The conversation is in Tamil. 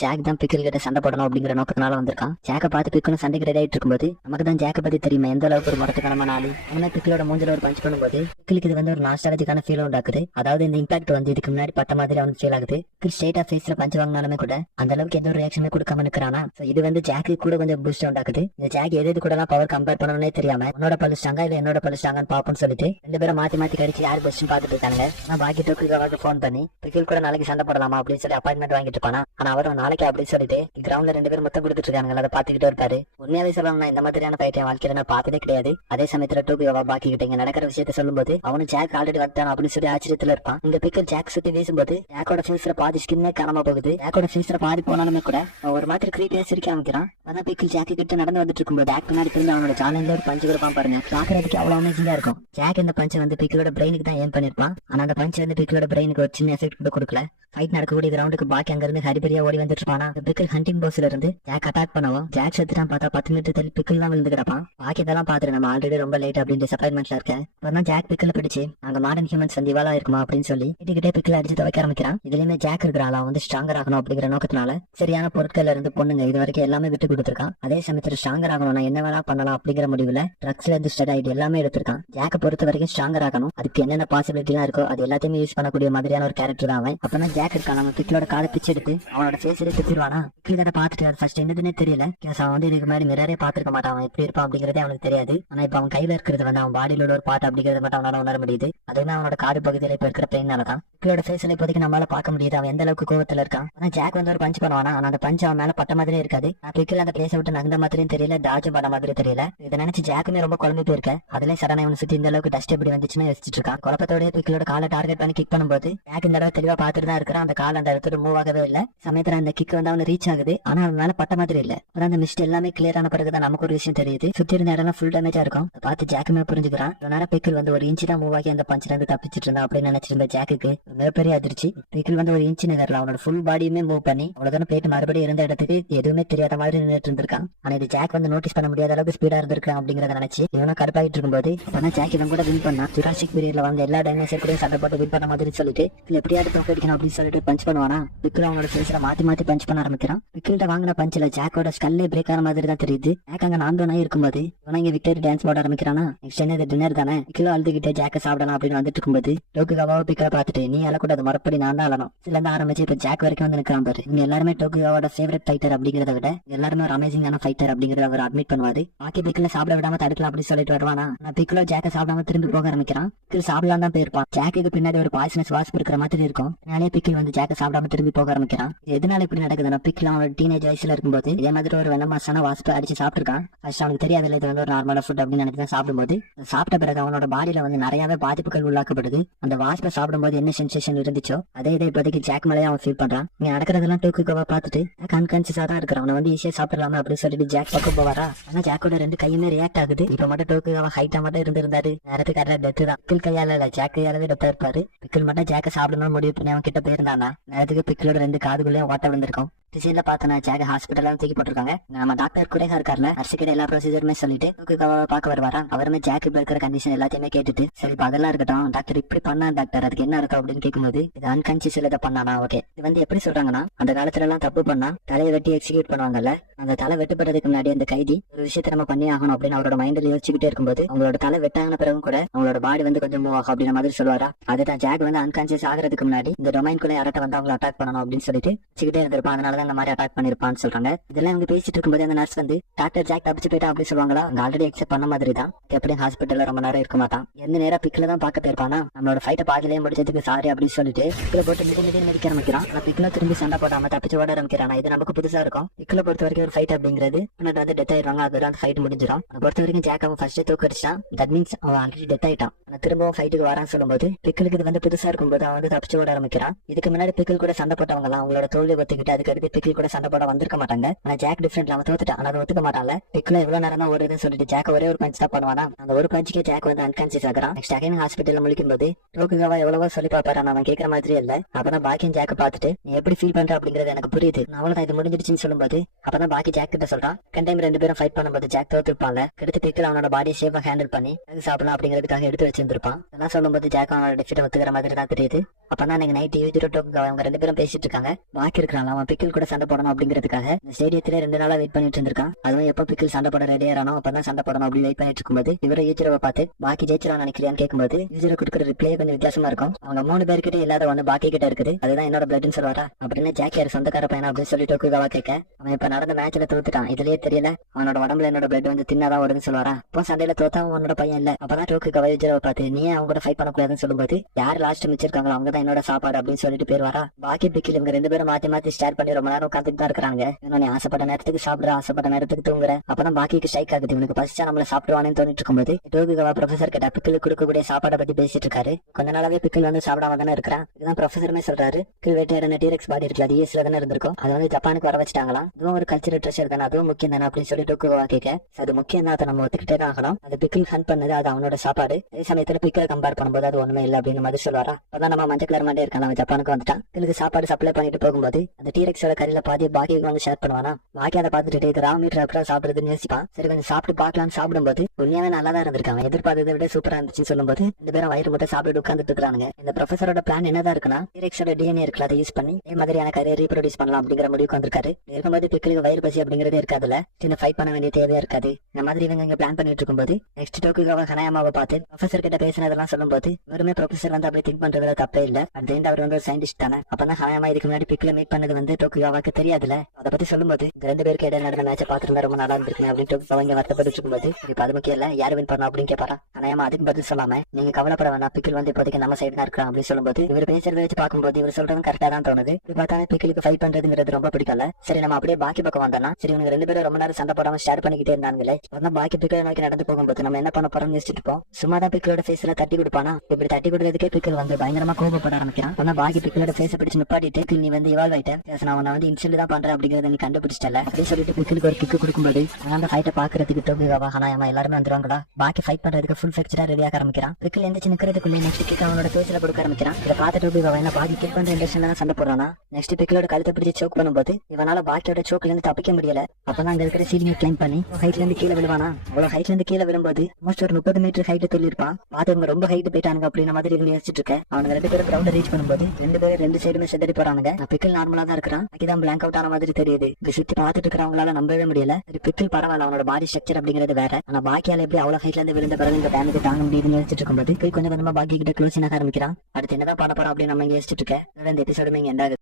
ஜாக் தான் பிக்கிள் கிட்ட சண்டை போடணும் அப்படிங்கிற நோக்கத்தினால வந்திருக்கான். ஜாக்கை பார்த்து பிக்கிளும் சண்டைக்கு ரெடி ஆயிட்டு இருக்கும்போது நமக்கு தான் ஜாக்கை பத்தி தெரியுமா எந்த அளவுக்கு ஒரு மரத்துக்கான ஆளு. அவனா பிக்கிளோட மூஞ்சில ஒரு பஞ்ச் பண்ணும்போது பிக்கிளுக்கு இது வந்து ஒரு நாஸ்டாலஜிக்கான ஃபீல் உண்டாக்குது. அதாவது இந்த இம்பாக்ட் வந்து இதுக்கு முன்னாடி பட்ட மாதிரி அவனுக்கு ஃபீல் ஆகுது. ஸ்ட்ரெயிட்டா ஃபேஸ்ல பஞ்ச் வாங்கினாலுமே கூட அந்த அளவுக்கு எந்த ஒரு ரியாக்ஷனுமே கொடுக்காம நிக்கிறானா. இது வந்து ஜாக்கு கூட கொஞ்சம் பூஸ்ட் உண்டாக்குது. இந்த ஜாக் எது கூட எல்லாம் பவர் கம்பேர் பண்ணணும்னே தெரியாம உன்னோட பழிச்சிட்டாங்க இல்ல என்னோட பழிச்சிட்டாங்கன்னு பாப்போம்னு சொல்லிட்டு ரெண்டு பேரும் மாத்தி மாத்தி கடிச்சு யார் பெஸ்ட் பாத்துட்டு இருக்காங்க. ஆனா பாக்கி டோக்குக்கு போன் பண்ணி பிக்கிள் கூட நாளைக்கு சண்டை போடலாமா அப்படின்னு சொல்லி அப்பாயின்மெண்ட் வாங்கிட்டு இருப்பானா. ஆனா அவரும் நாளைக்கு அப்படின்னு சொல்லிட்டு கிரவுண்ட்ல ரெண்டு பேரும் மொத்தம் கொடுத்துட்டு இருக்காங்க. அதை பாத்துக்கிட்டு இருப்பாரு. உண்மையாவே சொல்லணும்னா இந்த மாதிரியான ஃபைட் என் வாழ்க்கையில நான் பார்த்ததே கிடையாது. அதே சமயத்துல டோக்குகாவா பாக்கி கிட்ட இங்க நடக்கிற விஷயத்த சொல்லும்போது அவனு ஜாக் ஆல்ரெடி வந்துட்டான் அப்படின்னு சொல்லி ஆச்சரியத்துல இருப்பான். இந்த பிக்கிள் ஜாக் சுத்தி வீசும்போது ஜாக்கோட ஃபேஸ்ல பாதி ஸ்கின்னே காணாம போகுது. ஜாக்கோட ஃபேஸ்ல பாதி போனாலுமே கூட ஒரு மாதிரி கிரீப்பியா சிரிக்க ஆரம்பிக்கிறான். அதான் பிக்கிள் ஜாக்கு கிட்ட நடந்து வந்துட்டு இருக்கும்போது ஜாக் பின்னாடி திரும்ப அவனோட ஜாலியில ஒரு பஞ்சு கொடுப்பான் பாருங்க. பாக்குறதுக்கு அவ்வளவு அமேசிங்கா இருக்கும். ஜாக் இந்த பஞ்சை வந்து பிக்கிளோட பிரெயினுக்கு தான் ஏம் பண்ணிருப்பான். ஆனா அந்த பஞ்சு வந்து பிக்கிளோட பிரெயினுக்கு ஒரு சின்ன எஃபெக்ட் கூட கொடுக்கல. ஃபைட் நடக்கக்கூடிய கிரவுண்டுக்கு பாக்கி அங்க இருந்து ஹரிபரியா ஓடி வந்துட்டு இருப்பானா. பிக்கிள் ஹண்டிங் பாக்ஸ்ல இருந்து ஜாக் அட்டாக் பண்ணவும் ஜாக் செத்துட்டான். பார்த்தா 10 மீட்டர் தள்ளி பிக்கிள் தான் விழுந்து கிடப்பான். பாக்கி இதெல்லாம் பாத்துட்டு நம்ம ஆல்ரெடி ரொம்ப லேட் அப்படின்னு டிசப்பாயின்மெண்ட்ல இருக்கேன். அப்புறம் ஜாக் பிக்கிள் பிடிச்சு அங்க மாடர்ன் ஹியூமன்ஸ் வந்து இவாலா இருக்குமா அப்படின்னு சொல்லி கிட்டே பிக்கிள் அடிச்சு துவைக்க ஆரம்பிக்கிறான். இதுலயுமே ஜாக் இருக்கிறாள் அவன் வந்து ஸ்ட்ராங்கர் ஆகணும் அப்படிங்கிற நோக்கத்தினால சரியான பொருட்கள்ல இருந்து பொண்ணுங்க இது வரைக்கும் எல்லாமே விட்டு கொடுத்துருக்கான். அதே சமயத்துல ஸ்ட்ராங்கர் ஆகணும் நான் என்ன வேணா பண்ணலாம் அப்படிங்கிற முடிவுல ட்ரக்ஸ்ல இருந்து ஸ்டெராய்டு எல்லாமே எடுத்திருக்கான். ஜாக்க பொறுத்த வரைக்கும் ஸ்ட்ராங்கர் ஆகணும். அதுக்கு என்னென்ன பாசிபிலிட்டி எல்லாம் இருக்கோ அது எல்லாத்தையுமே யூஸ் பண்ணக்கூடிய மாதிரியான ஒரு கேரக்டர் தான் அவன். அப்பதான் ஜாக் இருக்கான். நம்ம பிக்கிளோட காலை பிச்சு எடுத்து அவனோட ஃபேஸ் எடுத்து திட்டுவானா. பிக்கிள் அதை பார்த்துட்டு அது ஃபர்ஸ்ட் என்னதுன்னே தெரியல. அவன் வந்து இதுக்கு முன்னாடி மிரரே பார்த்திருக்க மாட்டான். அவன் எப்படி இருப்பான் அப்படிங்கறதே அவனுக்கு தெரியாது. ஆனா இப்ப அவன் கையில இருக்கிறது வந்து அவன் பாடியில உள்ள ஒரு பாட்டு அப்படிங்கறத மட்டும் அவனால உணர முடியுது. அதுவுமே அவனோட காது பகுதியில இப்ப இருக்கிற பெயினாலதான். பிக்கிளோட ஃபேஸ்ல இப்போதைக்கு நம்மளால பார்க்க முடியுது அவன் எந்த அளவுக்கு கோவத்துல இருக்கான். ஆனா ஜாக் வந்து ஒரு பஞ்ச் பண்ணுவானா. ஆனா அந்த பஞ்ச் அவன் மேல பட்ட மாதிரியே இருக்காது. பிக்கிள் அந்த பிளேஸை விட்டு நகர்ந்த மாதிரியும் தெரியல, டாஜும் பண்ண மாதிரி தெரியல. இதை நினைச்சு ஜாக்குமே ரொம்ப குழம்பு போயிருக்க. அதுல சடனா இவனை சுத்தி இந்த அளவுக்கு டஸ்ட் எப்படி வந்துச்சுன்னு யோசிச்சுட்டு இருக்கான். குழப்பத்தோட பிக்கிளோட காலை டார்கெட் பண்ணி கிக் பண்ணும்போது ஜாக் இந்த அளவு தெளிவா பார்த்துட்டு தான் இருக்கிறான். அந்த கால் அந்த இடத்துல மூவ் ஆகவே இல்ல. சமயத்துல அந்த கிக் வந்து அவனை ரீச் ஆகுது. ஆனா அவன் மேல பட்ட மாதிரி இல்ல. அதான் அந்த மிஸ்ட் எல்லாமே கிளியர் ஆன பிறகுதான் நமக்கு ஒரு விஷயம் தெரியுது. சுத்தி இருந்த இடம் ஃபுல் டேமேஜா இருக்கும். பார்த்து ஜாக்குமே புரிஞ்சுக்கிறான். நேரம் பிக்கிள் வந்து ஒரு இன்ச்சு தான் மூவ் ஆகி அந்த பஞ்சில இருந்து தப்பிச்சிட்டு இருந்தான் அப்படின்னு நினைச்சிருந்த ஜாக்குக்கு மிகப்பெரிய அதிர்ச்சி. பிக்கிள் வந்து ஒரு இன்ச்சு நகர்ல அவனோட ஃபுல் பாடியுமே மூவ் பண்ணி அவ்வளவுதான போயிட்டு மறுபடியும் இருந்த இடத்துக்கு எதுவுமே தெரியாத மாதிரி நின்றுட்டு இருந்திருக்கான். ஆனா இது ஜாக் வந்து நோட்டீஸ் பண்ண முடியாத அளவுக்கு ஸ்பீடா இருந்திருக்கான் அப்படிங்கறத நினைச்சு இவனும் கடுப்பாயிட்டு இருக்கும்போது அப்பதான் ஜாக் இவன் கூட வின் பண்ணா. ஜுராசிக் பீரியட்ல வந்து எல்லா டைனோசர் கூட சண்டை போட்டு வின் பண்ண மாதிரி சொல்லிட்டு எப்படியாவது தோக்கடிக்கணும் அப்படின்னு சொல்லிட்டு பஞ்ச் பண்ணுவானா. பிக்கிள் அவனோட ஃபேஸ்ல மாத்தி மாத்தி பஞ்ச் பண்ண ஆரம்பிக்கிறான். பிக்கிள்கிட்ட வாங்கின பஞ்சில ஜாக்கோட ஸ்கல்லே பிரேக் ஆன மாதிரி தான் தெரியுது. ஜாக் அங்க நான் தானே இருக்கும்போது இவன் இங்க விக்டரி டான்ஸ் போட ஆரம்பிக்கிறானா. நெக்ஸ்ட் என்ன டின்னர் தானே. பிக்கிள் அழுதுகிட்டே ஜாக்க சாப்பிடலாம் அப்படின்னு வந்துட்டு இருக்கும்போது டோக்குகாவாவை பிக்கிளை பார்த்துட்டு நீ அழக்கூடாது மறுபடி நான் தான் அழணும் சில இருந்து ஆரம்பிச்சு இப்ப ஜாக் வரைக்கும் வந்து நிற்கிறான் பாரு. இவங்க எல்லாருமே டோக்குகாவோட ஃபேவரட் ஃபைட்டர் அப்படிங்கறத விட எல்லாருமே ஒரு அமேசிங்கான ஃபைட்டர் அப்படிங்கறத அவர் அட்மிட் பண்ணுவாரு. பாக்கி பிக்கிளை சாப்பிட விடாம தடுக்கலாம் அப்படின்னு சொல்லிட்டு வருவானா. நான் பிக்கிளோ ஜாக்க சாப்பிடாம திரும்பி போக ஆரம்பிக்கிறான். பிக்கிள் சாப்பிடலாம் தான் போயிருப்பான். ஜாக்கு பின்னாடி ஒரு பாய்சனஸ் வாஸ்ப் இருக்கிற மாதிரி இருக்கும். அதனாலே பிக்கிள் வந்து ஜாக்க சாப்பிடாம திரும்பி போக ஆரம்பிக்கிறான். எதனால இப்படி நடக்குதுன்னா பிக்கிள் அவனோட டீனேஜ் வயசுல இருக்கும்போது இதே மாதிரி ஒரு வெனமாசான வாஸ்பை அடிச்சு சாப்பிட்டுருக்கான். ஃபர்ஸ்ட் அவனுக்கு தெரியாது இது வந்து ஒரு நார்மலா ஃபுட் அப்படின்னு நினைச்சு சாப்பிடும்போது சாப்பிட்ட பிறகு அவனோட பாடியில வந்து நிறையவே பாதிப்புகள் உள்ளாக்கப்படுது. அந்த வாஸ்பை சாப்பிடும்போது என்ன சென்சேஷன் இருந்துச்சோ அதே இதை இப்போதைக்கு ஜாக் மேலே அவன் ஃபீல் பண்றான். நீ நடக்கிறதெல்லாம் டோக்குகாவா பார்த்துட்டு அன்கான்சியஸா தான் இருக்கிறான். அவனை வந்து ஈஸியா சாப்பிடலாமா அப்படின்னு சொல்லிட்டு ஜாக் பக்கம் போவாரா. ஆனா ஜாக்கோட ரெண்டு கையுமே ரியாக்ட் ஆகுது. இப்ப மட்டும் டோக்குகாவா ஹைட்டா மட்டும் இருந்திருந்தாரு நேரத்துக்கு அரை டெத்து தான். பிக்கிள் கையால இல்ல ஜாக் கையாலவே டெத்தா இருப்பாரு. பிக்கிள் மட்டும் ஜாக்க சாப்பிடணும்னு முடிவு பண்ணி அவன் கிட்ட போயிருந்தானா நேரத்துக்கு பிக்கிளோட ரெண்டு காதுகளையும் ஓட்ட விழுந்திருக்கும். டிசைன்ல பார்த்தா ஜாக் ஹாஸ்பிட்டல் தூக்கி போட்டிருக்காங்க. நம்ம டாக்டர் குறைகா இருக்காருல நர்ஸுக்கிட்ட எல்லா ப்ரொசீஜருமே சொல்லிட்டு டோக்குகாவாவை பார்க்க வருவாரா. அவருமே ஜாக் இப்ப இருக்கிற கண்டிஷன் எல்லாத்தையுமே கேட்டுட்டு சரி இப்ப அதெல்லாம் இருக்கட்டும் டாக்டர் இப்படி பண்ணா டாக்டர் அதுக்கு என்ன இருக்கும் அப்படின்னு கேட்கும்போது இது அன்கான்சியஸ் இதை பண்ணானா. ஓகே இது வந்து எப்படி சொல்றாங்கன்னா அந்த காலத்துல எல்லாம் தப்பு பண்ணா தலையை வெட்டி எக்ஸிக்யூட் பண்ணுவாங்கல்ல. அந்த தலை வெட்டுப்படுறதுக்கு முன்னாடி அந்த கைதி ஒரு விஷயத்த நம்ம பண்ணி ஆகணும் அப்படின்னு அவரோட மைண்ட்ல யோசிச்சுக்கிட்டே இருக்கும்போது அவங்களோட தலை வெட்டான பிறகு கூட அவங்களோட பாடி வந்து கொஞ்சம் மூவ் ஆகும் அப்படின்ற மாதிரி சொல்லுவாரா. அதுதான் ஜாக் வந்து அன்கான்சியஸ் ஆகிறதுக்கு முன்னாடி இந்த டொமைன்குள்ள யார்ட்ட வந்து அவங்களை அட்டாக் பண்ணணும் அப்படின்னு சொல்லிட்டு வச்சுக்கிட்டே இருந்திருப்பான். அதனாலதான் இந்த மாதிரி அட்டாக் பண்ணிருப்பான்னு சொல்றாங்க. இதெல்லாம் இவங்க பேசிட்டு இருக்கும்போது அந்த நர்ஸ் வந்து டாக்டர் ஜாக் தப்பிச்சு போயிட்டா அப்படின்னு சொல்லுவாங்களா. அங்க ஆல்ரெடி எக்ஸெப்ட் பண்ண மாதிரி தான் எப்படியும் ஹாஸ்பிட்டல்ல ரொம்ப நேரம் இருக்க மாட்டான். எந்த நேரம் பிக்கில தான் பார்க்க போயிருப்பானா. நம்மளோட ஃபைட்டை பாதிலேயே முடிச்சதுக்கு சாரி அப்படின்னு சொல்லிட்டு பிக்கில போட்டு மிதிக்க ஆரம்பிக்கிறான். பிக்கில திரும்பி சண்டை போடாம தப்பிச்சு ஓட ஆரம்பிக்கிறான். இது நமக்கு புதுசா இருக்கும். பிக்கில பொறுத்த வரைக்கும் ஒரு ஃபைட் அப்படிங்கிறது வந்து டெத் ஆயிடுவாங்க. அதோட அந்த ஃபைட் முடிஞ்சிடும். பொறுத்த வரைக்கும் ஜாக் அவன் ஃபர்ஸ்ட் தூக்கடிச்சான். தட் மீன்ஸ் அவன் ஆல்ரெடி டெத் ஆயிட்டான். திரும்பவும் ஃபைட்டுக்கு வரான்னு சொல்லும்போது பிக்கிலுக்கு இது வந்து புதுசா இருக்கும்போது அவன் வந்து தப்பிச்சு ஓட ஆரம்பிக்கிறான். இதுக்கு முன்னாடி பிக்கில் கூட சண்டை போட்டவங்க எல்லாம் அவங்களோட தோல்வி ஒத்துக்கிட்டு அதுக்கு அடுத்து பிக்கில் கூட சண்டை போட வந்திருக்க மாட்டாங்க. ஆனா ஜாக் டிஃபரெண்ட் அவன் தோத்துட்டான். ஆனா அதை ஒத்துக்க மாட்டான்ல. பிக்கில எவ்வளவு நேரம் தான் ஒரு சொல்லிட்டு ஜாக் ஒரே ஒரு பஞ்ச் தான் பண்ணுவானா. அந்த ஒரு பஞ்சுக்கே ஜாக் வந்து அன்கான்சியஸ் ஆகிறான். நெக்ஸ்ட் அகைன் ஹாஸ்பிட்டல்ல முழிக்கும் போது டோக்குகாவா எவ்வளவோ சொல்லி பாப்பாரு. அவன் கேட்கற மாதிரி இல்ல. அப்பதான் பாக்கியும் ஜாக் பார்த்துட்டு நீ எப்படி ஃபீல் பண்ற அப்படிங்கறது எனக்கு புரியுது. அவ்வளவுதான் இது முடிஞ்சிடுச்சுன்னு சொல்லும்போது அப்பதான் பாக்கி ஜாக் கிட்ட சொல்றான். டைம் ரெண்டு பேரும் ஃபைட் பண்ணும்போது ஜாக் தோத்துருப்பான்ல. அடுத்து பிக்கில் அவனோட பாடியை சேஃபா ஹேண்டில் பண்ணி சாப்பிடலாம் அப்படிங்கிறதுக்காக எடுத்து வச்சிருந்திருப்பான். அதெல்லாம் சொல்லும்போது ஜாக் அவனோட டிஃபிட்ட ஒத்துக்கிற மாதிரி தான் தெரியுது. அப்பதான் எனக்கு நைட் யூஜிரோ டோக்குகாவா அவங்க ரெண்டு பேரும் பேசிட்டு இருக்காங்க. பாக்கி இருக்கிற இருக்கான். அவன் பிக்கில் கூட சண்டை போடணும் அப்படிங்கிறதுக்காக இந்த ஸ்டேடியத்திலே 2 நாளா வெயிட் பண்ணிட்டு இருந்திருக்கான். அதுவும் எப்ப பிக்கில் சண்டை போட ரெடி ஆறானோ அப்பதான் சண்டை போடணும் அப்படின்னு வெயிட் பண்ணிட்டு இருக்கும்போது இவரை ஈச்சரவை பார்த்து பாக்கி ஜெயிச்சிடலாம் நினைக்கிறியான்னு கேட்கும்போது ஈச்சரை கொடுக்குற ரிப்ளே கொஞ்சம் வித்தியாசமா இருக்கும். அவங்க 3 பேர்கிட்ட இல்லாத ஒண்ணு பாக்கி கிட்ட இருக்குது, அதுதான் என்னோட பிளட்னு சொல்லுவாரா அப்படின்னு ஜாக்கியார் சொந்தக்கார பையனா அப்படின்னு சொல்லி டோக்குகாவா கேட்க அவன் இப்ப நடந்த மேட்ச்ல தோத்துட்டான், இதுலயே தெரியல அவனோட உடம்புல என்னோட பிளட் வந்து தின்னாதான் வருதுன்னு சொல்லுவாரா. அப்போ சண்டையில தோத்தா அவனோட பையன் இல்ல. அப்பதான் டோக்குகாவா ஈச்சரவை பார்த்து நீ அவங்க கூட ஃபைட் பண்ணக்கூடாதுன்னு சொல்லும்போது யார் லாஸ்ட் மிச்சிருக்காங்களோ அவங்க தான் என்னோட சாப்பாடு அப்படின்னு சொல்லிட்டு பேர் வரா. பாக்கி பிக்கில் இவங்க 2 பேரும் மாத்தி மாத்தி ஷேர் பண்ணி ரொம்ப நேரம் உட்காந்துட்டு தான் இருக்காங்க. நீ ஆசைப்பட்ட நேரத்துக்கு சாப்பிடுற, ஆசைப்பட்ட நேரத்துக்கு தூங்குற, அப்பதான் பாக்கிக்கு ஸ்ட்ரைக் ஆகுது. இவனுக்கு பசிச்சா நம்மள சாப்பிடுவானு தோணிட்டு இருக்கும்போது டோக்குகாவா ப்ரொஃபசர் கிட்ட பிக்கில் கொடுக்கக்கூடிய சாப்பாடை பத்தி பேசிட்டு இருக்காரு. கொஞ்ச நாளாவே பிக்கில் வந்து சாப்பிடாம தானே இருக்கிறான். இதுதான் ப்ரொஃபசருமே சொல்றாரு. பிக்கில் வேட்டையாடின டீரெக்ஸ் பாடி இருக்கு, அது ஈஸ்ல தானே இருந்திருக்கும், அது வந்து ஜப்பானுக்கு வர வச்சிட்டாங்களாம். இதுவும் ஒரு கல்ச்சரல் ட்ரெஷர் தானே, அதுவும் முக்கியம் தானே அப்படின்னு சொல்லி டோக்குகாவா கேட்க அது முக்கியம் தான், அதை நம்ம ஒத்துக்கிட்டே தான் ஆகணும். அது பிக்கில் ஹண்ட் பண்ணது, அது அவனோட சாப்பாடு. அதே சமயத்துல பிக்கில் கம்பேர் பண்ணும்போது அது ஒண்ணுமே இல்லை அப்படின்னு மாதிரி சொல்லுவாரா. அதான் நம்ம மஞ்சள் கலர் மாட்டே இருக்கான், அவன் ஜப்பானுக்கு வந்துட்டான். பிக்கிலுக்கு சாப்பாடு சப்ளை பண்ணிட்டு போகும்போது அந்த டீரெக்ஸோட கறியில பாதி பாக்கிக்கு வந்து ஷேர் பண்ணுவானா. பாக்கி அதை பார்த்துட்டு இது ராமீட்டர் அப்புறம் சாப்பிடுறதுன்னு யோசிப்பான். சரி கொஞ்சம் சாப்பிட்டு பார்க்கலாம்னு சாப்பிடும்போது உண்மையாவே நல்லா தான் இருந்திருக்காங்க, எதிர்பார்த்ததை விட சூப்பரா இருந்துச்சுன்னு சொல்லும்போது 2 பேரும் வயிறு மட்டும் சாப்பிட்டு உட்காந்துட்டு இருக்காங்க. இந்த ப்ரொஃபசரோட பிளான் என்னதான் இருக்குன்னா டீரெக்ஸோட டிஎன்ஏ இருக்குல்ல, அதை யூஸ் பண்ணி இதே மாதிரியான கரையை ரீப்ரொடியூஸ் பண்ணலாம் அப்படிங்கிற முடிவுக்கு வந்திருக்காரு. இருக்கும்போது பிக்கிலுக்கு வயிறு பசி அப்படிங்கறதே இருக்காதுல்ல, சின்ன ஃபைட் பண்ண வேண்டிய தேவையா இருக்காது. இந்த மாதிரி இவங்க இங்க பிளான் பண்ணிட்டு இருக்கும்போது நெக்ஸ்ட் டோக்குகாவா ஹனாயாமாவை பார்த்து ப்ரொஃபசர் கிட்ட பேசினதெல்லாம் சொல்லும்போது வெறுமே ப்ரொஃபசர் வந்து அப்படி திங்க் பண்றதுல தப்பே இல்ல, அந்த அவர் வந்து ஒரு சயின்டிஸ்ட் தானே. அப்பதான் ஹனாயாமா இதுக்கு முன்னாடி பிக்கில மீட் பண்ணது வந்து டோக்குகாவாக்கு தெரியாதுல. அதை பத்தி சொல்லும்போது இந்த 2 பேருக்கு இடையில நடந்த மேட்சை பார்த்துருந்தா ரொம்ப நல்லா இருந்திருக்கு அப்படின்னு டோக்குகாவா இங்க வருத்தப்பட்டு இருக்கும்போது இப்ப அது முக்கியம் இல்ல, யார் வின் பண்ணணும் அப்படின்னு கேட்பாரா. ஹனாயாமா அதுக்கு பதில் சொல்லாம நீங்க கவலைப்பட வேணாம், பிக்கில் வந்து இப்போதைக்கு நம்ம சைடு தான் இருக்கலாம் அப்படின்னு சொல்லும்போது இவர் பேசுறத வச்சு பார்க்கும்போது இவர் சொல்றது கரெக்டா தான் தோணுது. இது பார்த்தாலே பிக்கிலுக்கு ஃபைட் பண்றதுங்கிறது ரொம்ப பிடிக்கல. சரி நம்ம அப்படியே பாக்கி பக்கம் வந்தோம்னா சரி இவங்க 2 பேரும் ரொம்ப நேரம் சண்டை போடாம ஷேர் பண்ணிக்கிட்டே இருந்தாங்களே, அதான் பாக்கி பிக்கில நோக்கி நடந்து போகும்போது நம்ம என்ன பண்ண போறோம்னு யோசிச்சுட்டு இருப்போம். சும்மா தான் பிக்கிலோட ஃபேஸ்ல தட்டி கொடுப்பானா, இப்படி தட்டி கொடுத்ததுக்கே பிக்கில் வந்து பயங்கரமா கோபப்பட ஆரம்பிக்கிறான். ஆனா பாக்கி பிக்கிலோட ஃபேஸை பிடிச்சு நிப்பாட்டிட்டு நீ வந்து இவால்வ் ஆயிட்ட, நான் உன்னை வந்து இன்சல்ட் தான் பண்றேன் அப்படிங்கறத நீ கண்டுபிடிச்சிட்டல அப்படின்னு சொல்லிட்டு பிக்கிலுக்கு ஒரு கிக்கு கொடுக்கும்போது அந்த ஃபைட்டை பாக்குறதுக்கு டோக்குகாவா ஹனாயாமா எல்லாருமே வந்துருவாங்களா. பாக்கி ஃபைட் பண்றதுக்கு ஃபுல் ஃபிளெக்ஸ்டா ரெடியாக ஆரம்பிக்கிறான். பிக்கில் எந்திரிச்சு நிக்கிறதுக்குள்ளே நெக்ஸ்ட் கிக் அவனோட ஃபேஸ்ல கொடுக்க ஆரம்பிக்கிறான். இதை பார்த்து டோக்குகாவா என்ன பாக்கி கிக் பண்ற இன்டென்ஷன்ல தான் சண்டை போடுறானா. நெக்ஸ்ட் பிக்கிலோட கழுத்தை பிடிச்சி சோக் பண்ணும்போது இவனால பாக்கியோட சோக்ல இருந்து தப்பிக்க முடியல. அப்பதான் அங்க இருக்கிற சீலிங்கை கிளைம் பண்ணி ஹைட்ல இருந்து கீழே விழுவானா. அவ்வளவு ஹைட்ல இருந்து கீழே விழும்போது மோஸ்ட் ஒரு 30 மீட்டர் ஹைட் சொல்லிருப்பான். பாத்தவங்க ரொம்ப ஹைட் போயிட்டானுங்க அப்படின்ற மாதிரி இவங்க யோசிச்சுட்டு இருக்க. அவங்க 2 பேரும் கிரவுண்ட் ரீச் பண்ணும்போது 2 பேரும் 2 சைடுமே செதறி போறானுங்க. பிக்கில் நார்மலா தான் இருக்கிறான், அதான் பிளாங்க் அவுட் ஆன மாதிரி தெரியுது. இது சுத்தி பார்த்துட்டு இருக்கிறவங்களால நம்பவே முடியல. பிக்கில் பரவாயில்ல, அவனோட பாடி ஸ்ட்ரக்சர் அப்படிங்கிறது வேற. ஆனா பாக்கியால எப்படி அவ்வளவு ஹைட்ல இருந்து விழுந்த பிறகு இந்த டேமேஜ் தாங்க முடியுதுன்னு யோசிச்சுட்டு இருக்கும்போது கொஞ்சம் கொஞ்சமா பாக்கி கிட்ட க்ளோஸ் ஆரம்பிக்கிறான். அடுத்து என்னதான் பண்ண போறோம் அப்படின்னு நம்ம யோசிச்சுட்டு இருக்க. இந்த எபிசோடு இங்க எண்டாகுது.